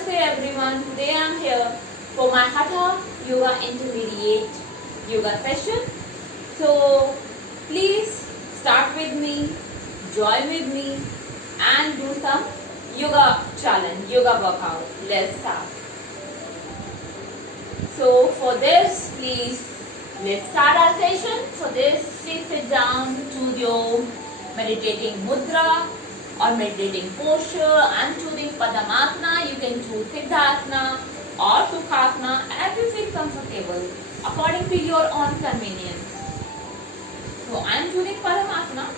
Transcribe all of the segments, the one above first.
Namaste everyone. Today I am here for my Hatha Yoga Intermediate Yoga session. So please start with me, join with me and do some yoga challenge, yoga workout. Let's start. So for this, please let's start our session. For this, please sit down to your meditating mudra or meditating posture. I am choosing Padmasana. You can choose Siddhasana or Sukhasana as you feel comfortable according to your own convenience. So I am choosing Padmasana.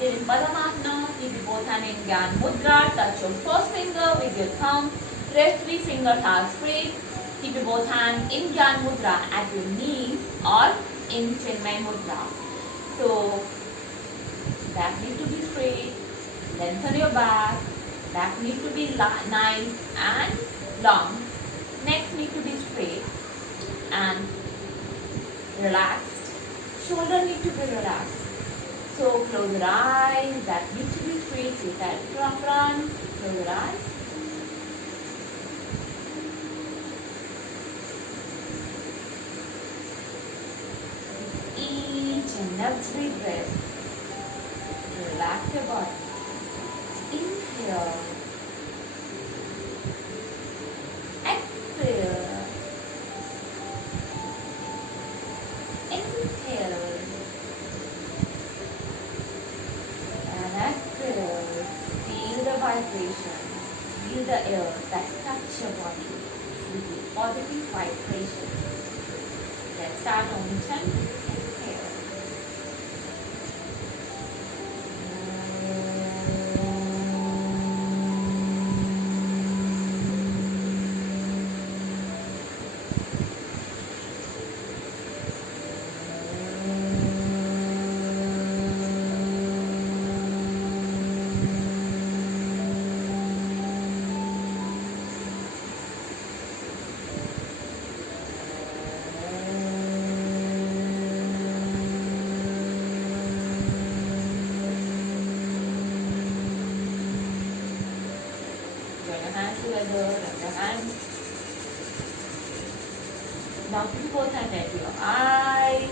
In Padmasana, keep both hands in Gyan Mudra. Touch your first finger with your thumb. Rest 3 fingers are straight. Keep both hands in Gyan Mudra at your knees or in Chinmay Mudra. So back need to be straight. Lengthen your back. Back need to be nice and long. Neck need to be straight and relaxed. Shoulder need to be relaxed. So close your eyes. Back need to be straight. Sit at front. Close your eyes. Each and every breath, relax your body. Inhale. Exhale. Inhale. And exhale. Feel the vibration. Feel the air that touches your body with this positive vibration. Let's start on 10. Inhale. Now put both hands at your eyes.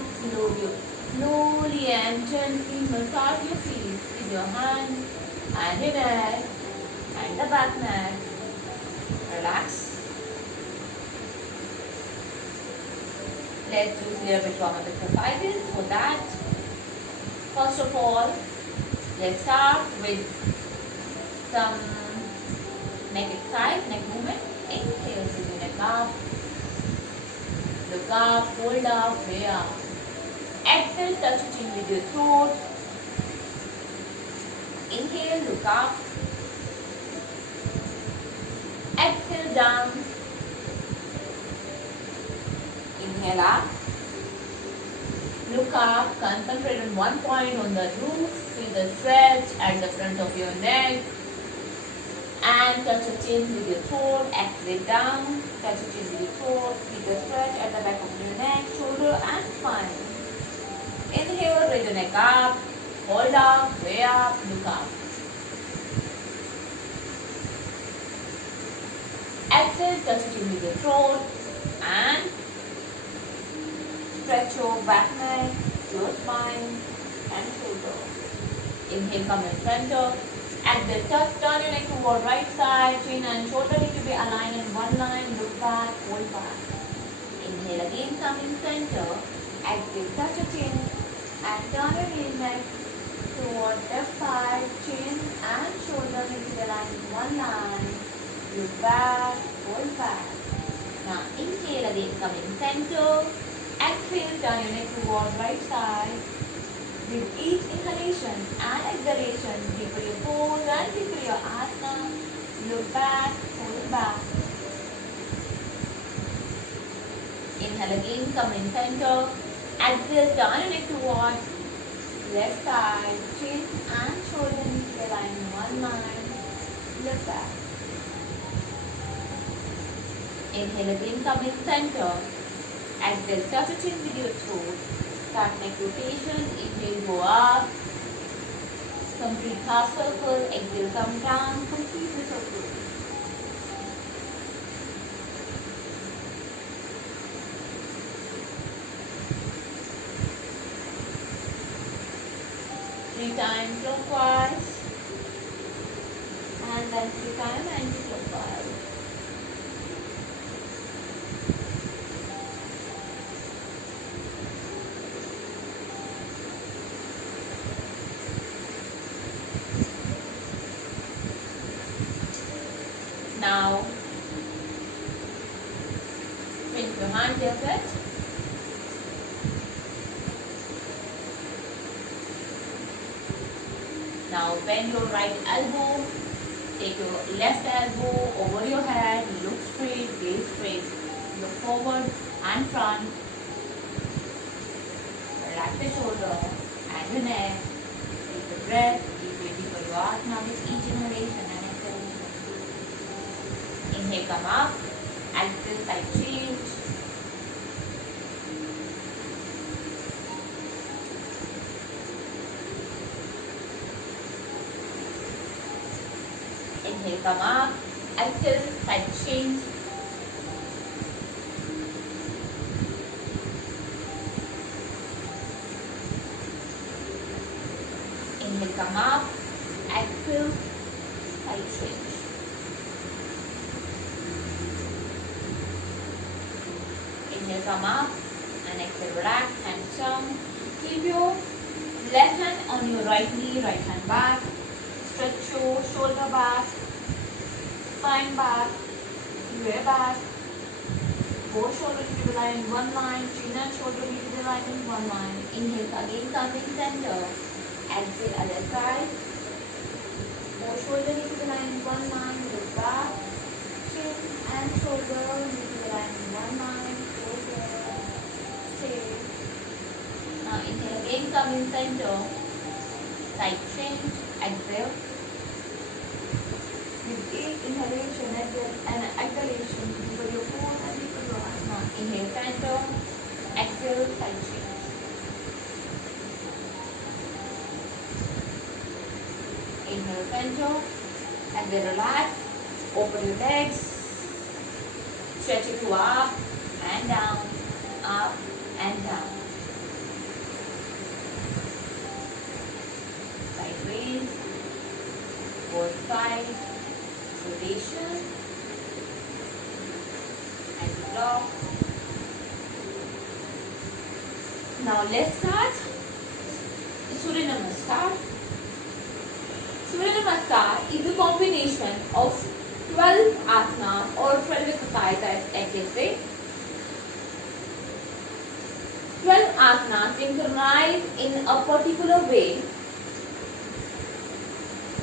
Slowly and gently massage your feet with your hand and your neck and the back neck. Relax. Let's do a little bit warm-up exercises. For that, first of all, let's start with some neck exercise, neck movement. Inhale, bring your neck up. Look up, hold up, way up. Exhale, touch your chin with your throat. Inhale, look up. Exhale, down. Inhale up. Look up, concentrate on one point on the roof. Feel the stretch at the front of your neck. And touch your chin with your throat. Exhale down. Touch your chin with your throat. Feel the stretch at the back of your neck, shoulder and spine. Inhale, raise your neck up. Hold up, way up, look up. Exhale, touch your chin with your throat. And stretch your back neck, your spine and shoulder. Inhale, come in center. Exhale, turn your neck toward right side. Chin and shoulder need to be aligned in one line. Look back, hold back. Inhale again, come in center. Exhale, touch your chin and turn your heel neck toward left side. Chin and shoulder need to be aligned in one line. Look back, hold back. Now inhale again, come in center. Exhale, turn your neck toward right side. With each inhalation and exhalation, deeper your pose and deeper your asana. Look back, hold back. Inhale again, come in center. Exhale, turn your neck toward left side. Chin and shoulder need to be aligned in one line. Look back. Inhale again, come in center. Exhale, touch your chin with your throat. Start neck rotation. Inhale, go up. Complete half circle. Exhale, come down. Complete the circle. times clockwise and then 3 times anti-clockwise. Now, swing your hand a bit. Now bend your right elbow, take your left elbow over your head, look straight, gaze straight, look forward and front. Relax the shoulder and your neck. Take a breath, keep waiting for your asana with each inhalation and exhalation. Inhale, come up, exhale, side change. Inhale, come up, exhale, side change. Inhale, come up, exhale, side change. Inhale, come up, and exhale, relax, hands down. Keep your left hand on your right knee, right hand back. Stretch your shoulder back, spine back, rear back. Both shoulders to the line in one line, chin and shoulder to the line in one line. Inhale, again coming center. Exhale, other side. Both shoulders to the line in one line, look back. Chin and shoulder to the line in one line, shoulder, stay. Now inhale, again coming center. Side change, exhale. With each inhalation and exhalation, you put your foot and you put your asana. Inhale, center, exhale, side change. Inhale, center, exhale, relax, open your legs, stretch it to up and down, up and down. Sideways, both sides. Rotation and block. Now let's start Surya Namaskar. Surya Namaskar is a combination of 12 asanas or 12 exercises I can say. 12 asanas synchronized in a particular way,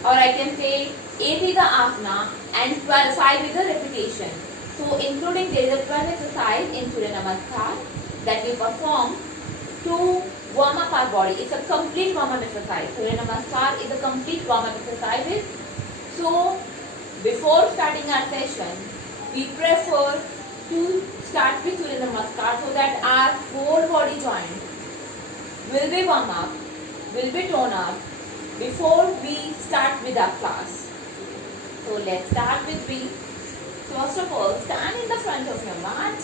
or I can say 8 is the asana and 5 is the repetition. So including there is a 12 exercise in Surya Namaskar that we perform to warm up our body. It's a complete warm up exercise. Surya Namaskar is a complete warm up exercise. So before starting our session, we prefer to start with Surya Namaskar so that our whole body joint will be warm up, will be toned up before we start with our class. So let's start with breathe. First of all, stand in the front of your mat.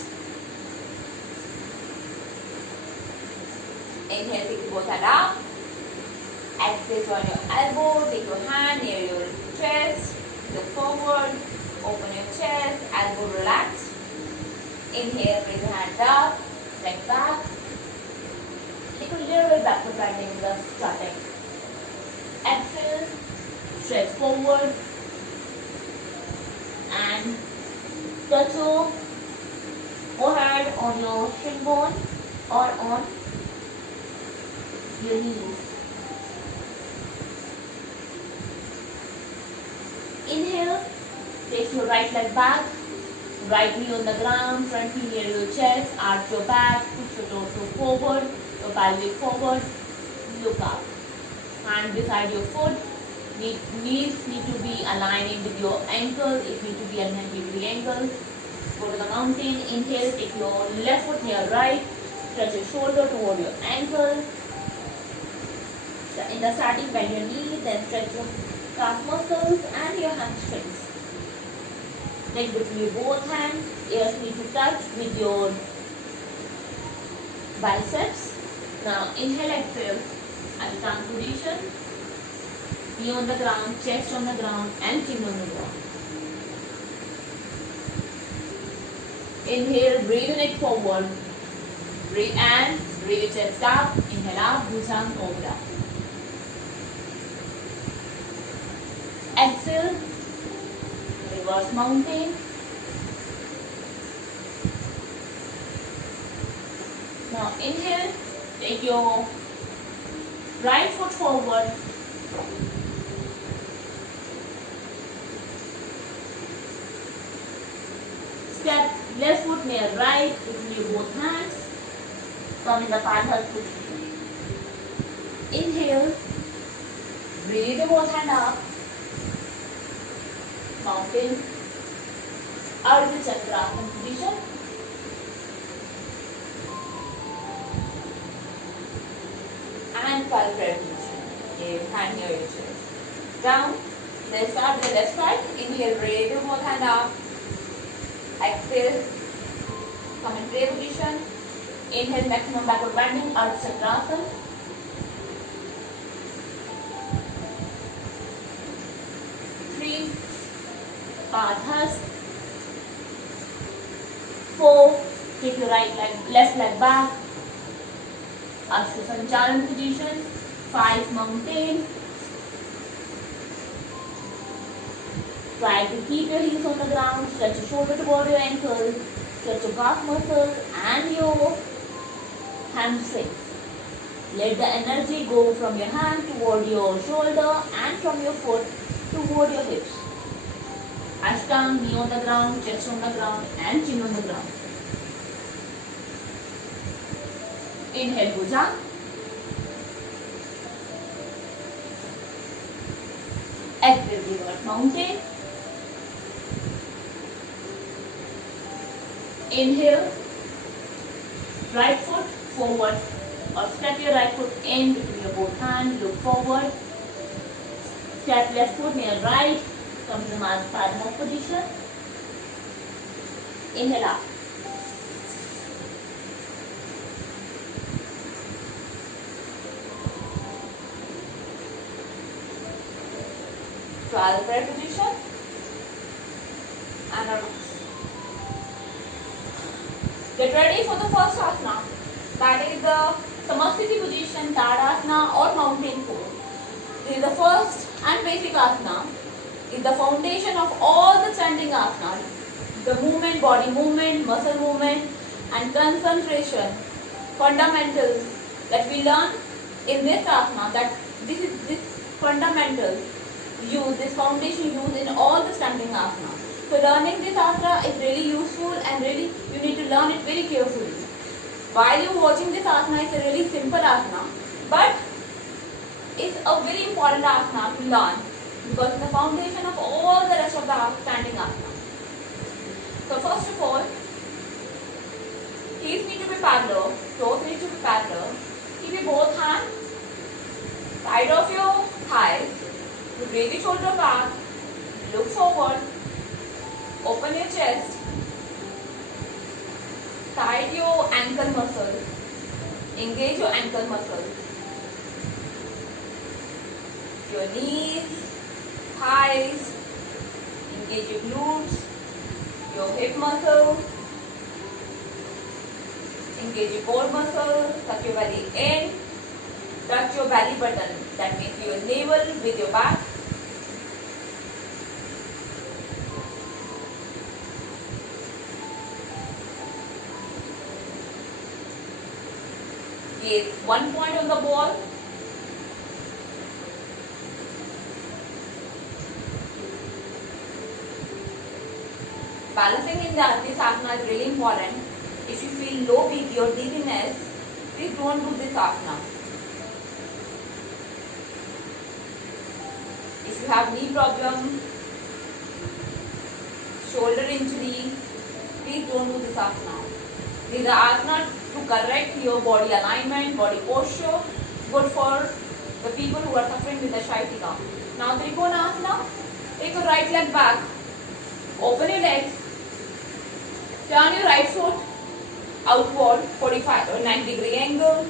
Inhale, take both hands up. Exhale on your elbow, take your hand near your chest. Look forward, open your chest, elbow relaxed. Inhale, raise your hands up, leg back. Take a little bit backward bending in the starting. Exhale, stretch forward. And touch your forehead on your shin bone or on your knees. Inhale, take your right leg back, right knee on the ground, front knee near your chest, arch your back, push your torso forward, your pelvic forward, look up. Hand beside your foot. Knees need to be aligning with your ankles. It needs to be aligned with the ankles. Go to the mountain. Inhale, take your left foot near right. Stretch your shoulder toward your ankle. In the starting, bend your knee, then stretch your calf muscles and your hamstrings. Then between both hands, ears need to touch with your biceps. Now inhale, exhale, Ashtanga position. knee on the ground, chest on the ground, and chin on the ground. Inhale, breathe in it forward. Breathe and breathe your chest up. Inhale up, Bhujang Cobra. Exhale, reverse mountain. Now inhale, take your right foot forward. Step left foot near right between your both hands. Come in the Padma position. Inhale, breathe your both hand up. Mountain, Ardha Chakrasana position. And Palpra position. Hand near your chest. Down. Let's start the left side. Inhale, raise your both hand up. Exhale. Come in prayer position. Inhale, maximum backward bending, Ardha Chakrasana. Three. Padhas. 4. Take your left leg back. Ashta Sancharan position. 5. Mountain. Try to keep your heels on the ground. Stretch your shoulder toward your ankle. Stretch your calf muscles and your hamstrings. Let the energy go from your hand toward your shoulder and from your foot toward your hips. Ashtang, knee on the ground, chest on the ground, and chin on the ground. Inhale, Bhujang. Exhale, reverse mountain. Inhale, right foot forward, or step your right foot in between your both hands, look forward. Step left foot near right, come to the Padma position. Inhale up. Twelve prayer position. And relax. Get ready for the first asana. That is the Samasthiti position, Tadasana or mountain pose. This is the first and basic asana. Is the foundation of all the standing asanas. The movement, body movement, muscle movement, and concentration, fundamentals that we learn in this asana. That this fundamentals use, this foundation used in all the standing asanas. So learning this asana is really useful and really you need to learn it very carefully. While you are watching this asana, it's a really simple asana, but it's a very important asana to learn because it's the foundation of all the rest of the standing asana. So first of all, heels need to be parallel, toes need to be parallel. Keep your both hands side of your thighs. You raise your shoulder back, look forward, open your chest, tight your ankle muscle, engage your ankle muscle, your knees, thighs, engage your glutes, your hip muscle, engage your core muscle, tuck your belly in, touch your belly button, that means your navel with your back. Gaze one point on the ball. Balancing in this asana is really important. If you feel low BP or dizziness, please don't do this asana. If you have knee problem, shoulder injury, please don't do this asana. These are asana to correct your body alignment, body posture, good for the people who are suffering with the sciatica. Now Trikonasana, take your right leg back, open your legs, turn your right foot outward 45 or 90 degree angle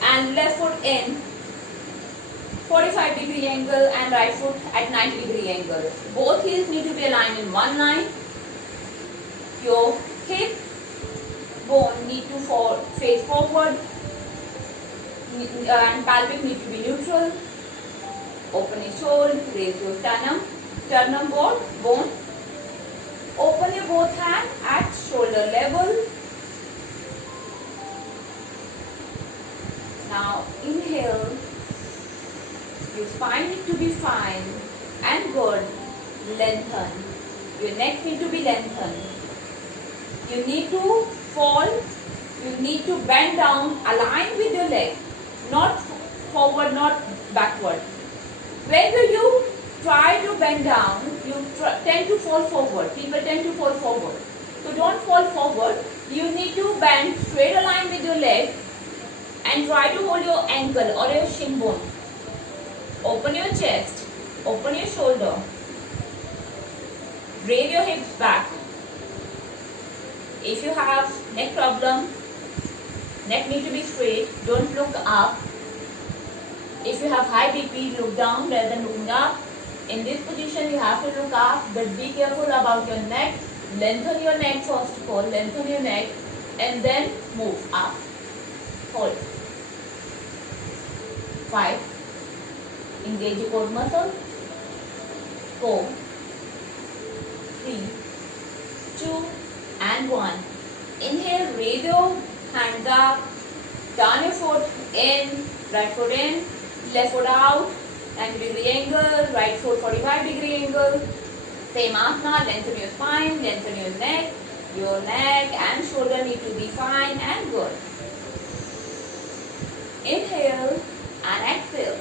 and left foot in. 45-degree angle, and right foot at 90-degree angle. Both heels need to be aligned in one line. Your hip bone need to face forward, and pelvic need to be neutral. Open your shoulder, raise your sternum bone. Open your both hands at shoulder level. Now inhale. Your spine need to be fine and good. Lengthen. Your neck need to be lengthened. You need to fall. You need to bend down, align with your leg, not forward, not backward. When you try to bend down, you tend to fall forward. People tend to fall forward. So don't fall forward. You need to bend straight align with your leg and try to hold your ankle or your shin bone. Open your chest. Open your shoulder. Raise your hips back. If you have neck problem, neck need to be straight. Don't look up. If you have high BP, look down rather than looking up. In this position, you have to look up, but be careful about your neck. Lengthen your neck first of all. Lengthen your neck and then move up. Hold. 5. Engage your core muscle. 4, 3, 2, and 1. Inhale, raise your hands up. Turn your foot in, right foot in, left foot out, 90-degree angle, right foot 45-degree angle. Same asana, lengthen your spine, lengthen your neck and shoulder need to be fine and good. Inhale and exhale.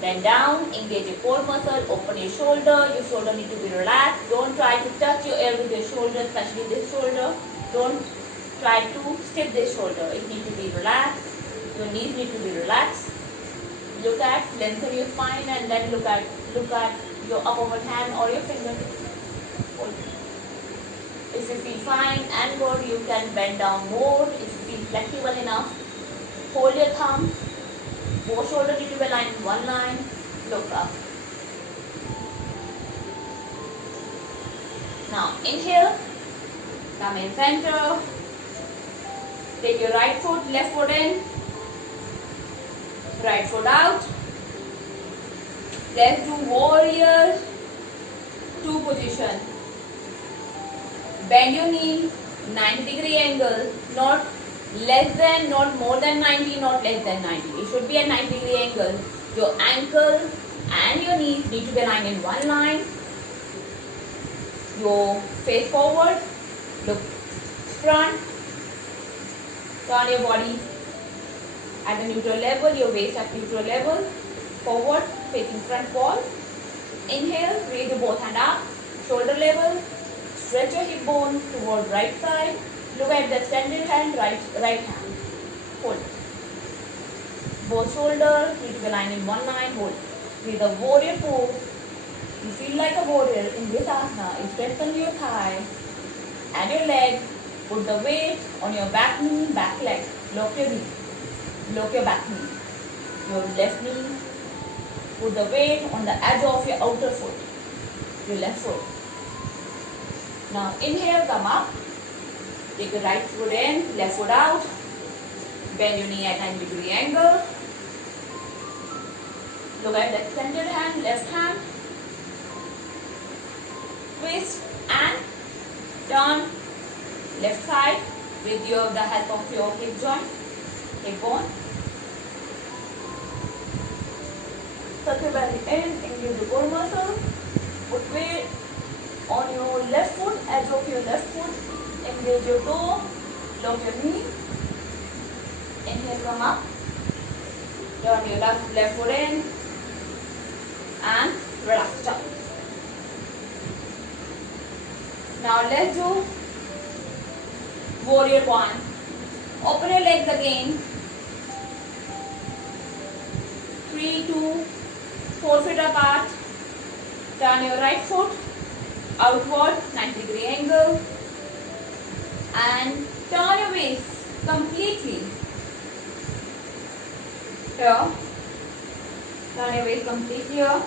Bend down, engage your core muscle, open your shoulder need to be relaxed. Don't try to touch your ear with your shoulder, especially this shoulder. Don't try to stiff this shoulder, it needs to be relaxed. Your knees need to be relaxed. Look at, lengthen your spine and then look at your upper hand or your fingertips. If you feel fine and good, you can bend down more. If you feel flexible enough, hold your thumb. Both shoulders need to be aligned in one line. Look up. Now inhale. Come in center. Take your right foot, left foot in. Right foot out. Let's do warrior 2 position. Bend your knee, 90-degree angle, not more than 90, not less than 90. It should be a 90-degree angle. Your ankle and your knees need to be aligned in one line. Your face forward, look front, turn your body at the neutral level, your waist at neutral level, forward, facing front wall. Inhale, raise your both hand up, shoulder level, stretch your hip bone toward right side. Look at the extended hand, right hand. Hold. Both shoulders need to be aligned in one line. Hold. With a warrior pose, you feel like a warrior in this asana. You strengthen your thigh and your leg. Put the weight on your back knee, back leg. Lock your knee. Lock your back knee. Your left knee. Put the weight on the edge of your outer foot. Your left foot. Now inhale, come up. Take the right foot in, left foot out. Bend your knee at 90-degree angle. Look at the extended hand, left hand. Twist and turn left side with the help of your hip joint, hip bone. Tuck your belly in, engage the core muscle. Put weight on your left foot, edge of your left foot. Engage your toe, lock your knee. Inhale, come up. Turn your left foot in and relax down. Now let's do warrior 1. Open your legs again. 3, 2, 4 feet apart. Turn your right foot outward, 90-degree angle. And turn your waist completely. Here. Turn your weight completely up.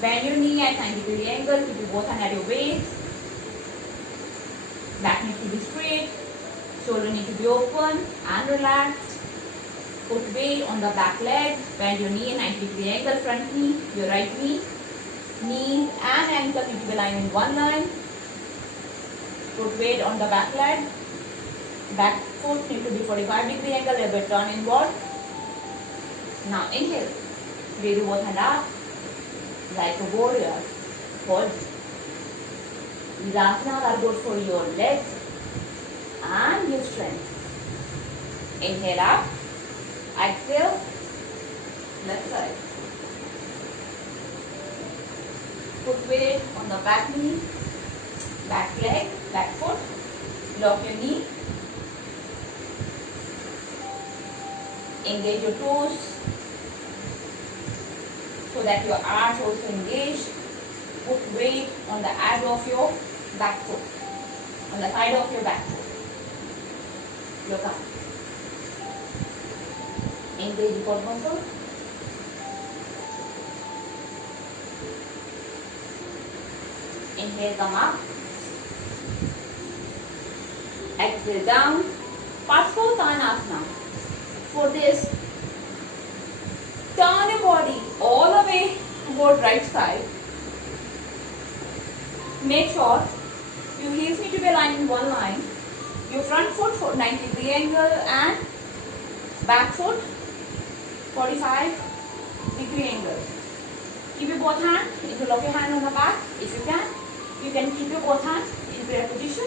Bend your knee at 90-degree angle. Keep your both hands at your waist. Back needs to be straight. Shoulder need to be open and relaxed. Put weight on the back leg. Bend your knee at 90-degree angle. Front knee, your right knee. Knees and ankle need to be aligned in one line. Put weight on the back leg. Back foot need to be 45-degree angle. A bit turn inward. Now inhale. Raise both hands up like a warrior. Hold. These asanas are good for your legs and your strength. Inhale up. Exhale. Left side. Put weight on the back knee, back leg, back foot. Lock your knee. Engage your toes so that your arch also engaged. Put weight on the edge of your back foot, on the side of your back foot. Look up. Engage the core muscle. Inhale, come up. Exhale down. Parsvottanasana. For this, turn your body all the way toward right side. Make sure your heels need to be aligned in one line. Your front foot for 90-degree angle and back foot 45-degree angle. Keep your both hands. Interlock your hand on the back if you can. You can keep your both hands in prayer position.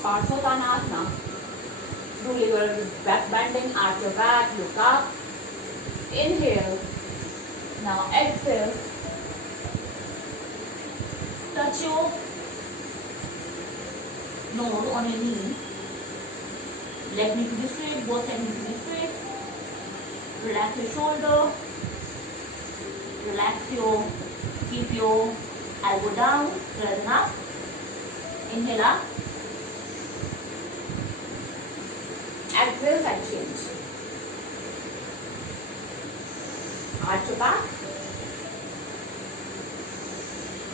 Parsvottanasana. Do your back bending, arch your back, look up. Inhale. Now exhale. Touch your nose on your knee. Leg need to be straight, both legs need to be straight. Relax your shoulder. Keep your elbow down, straighten up. Inhale up. Exhale, side change. Arch your back.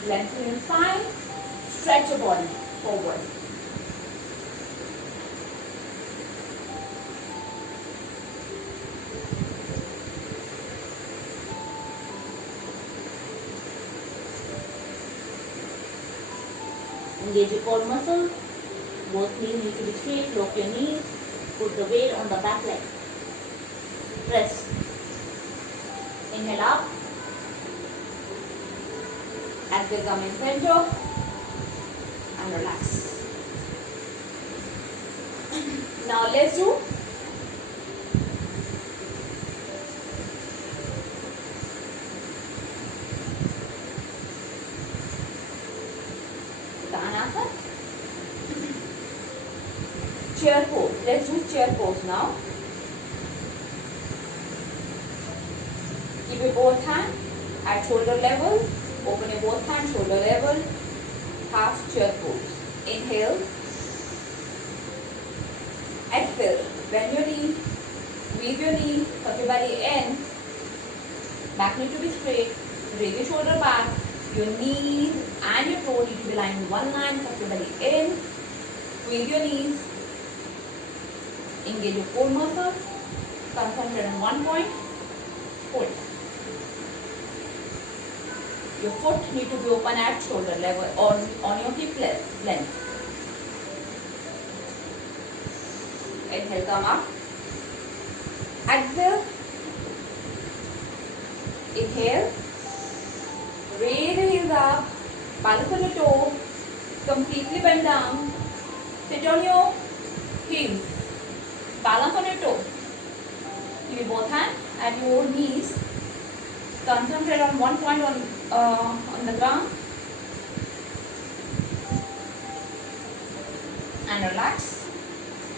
Lengthen your spine. Stretch your body forward. Engage your core muscle. Both knees need to be straight. Lock your knees. Put the weight on the back leg. Press. Inhale up. Exhale, come in center. And relax. Now let's do Uttanasana. Chair pose. Let's do chair pose now. Keep your both hands at shoulder level. Open your both hands, shoulder level. Half chair pose. Inhale. Exhale. Bend your knee. Squeeze your knee. Tuck your belly in. Back need to be straight. Raise your shoulder back. Your knees and your toe need to be aligned in one line. Tuck your belly in. Squeeze your knees. Engage your core muscle. Concentrate on one point. Hold. Your foot need to be open at shoulder level on your hip length. Inhale, come up. Exhale. Inhale. Raise your heels up. Balance on your toe. Completely bend down. Sit on your heels. Balance on your toe. Keep your both hands at your knees. Concentrate on one point on the ground. And relax.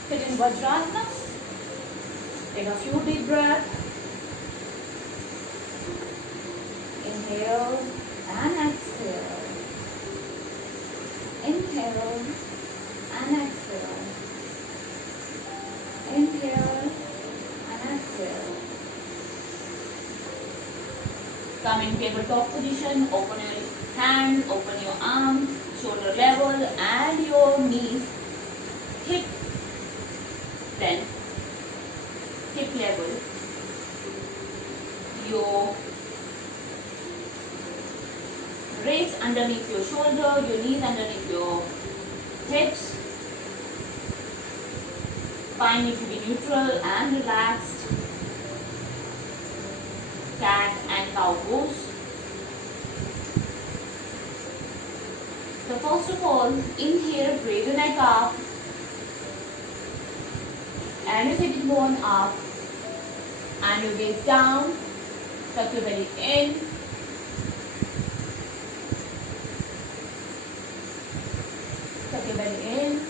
Sit in Vajrasana. Take a few deep breaths. Inhale and exhale. Inhale and exhale. Inhale Come in tabletop position, open your hand, open your arms, shoulder level and your knees, hip length, hip level. Your wrists underneath your shoulder, your knees underneath your hips. Spine needs to be neutral and relaxed. Cat and cow pose. So first of all, inhale, raise your neck up and your sitting bone up and your gaze down. Tuck your belly in. Tuck your belly in.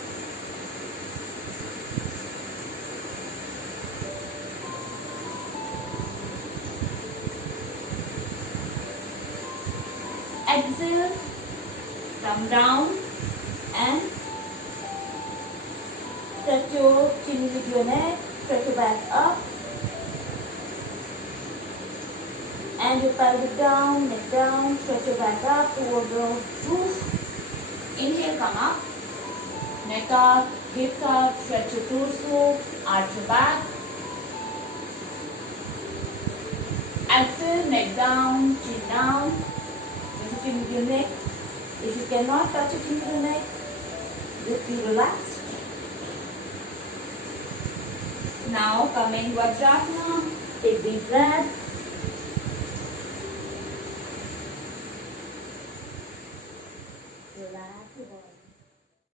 Exhale, come down and touch your chin with your neck, stretch your back up and your pelvic down, neck down, stretch your back up toward the roof. Inhale, come up, neck up, hips up, stretch your torso, arch your back. Exhale, neck down, chin down. Chin with your neck. If you cannot touch it with your neck, just be relaxed. Now coming Vajrasana, take deep breath. Relax your body.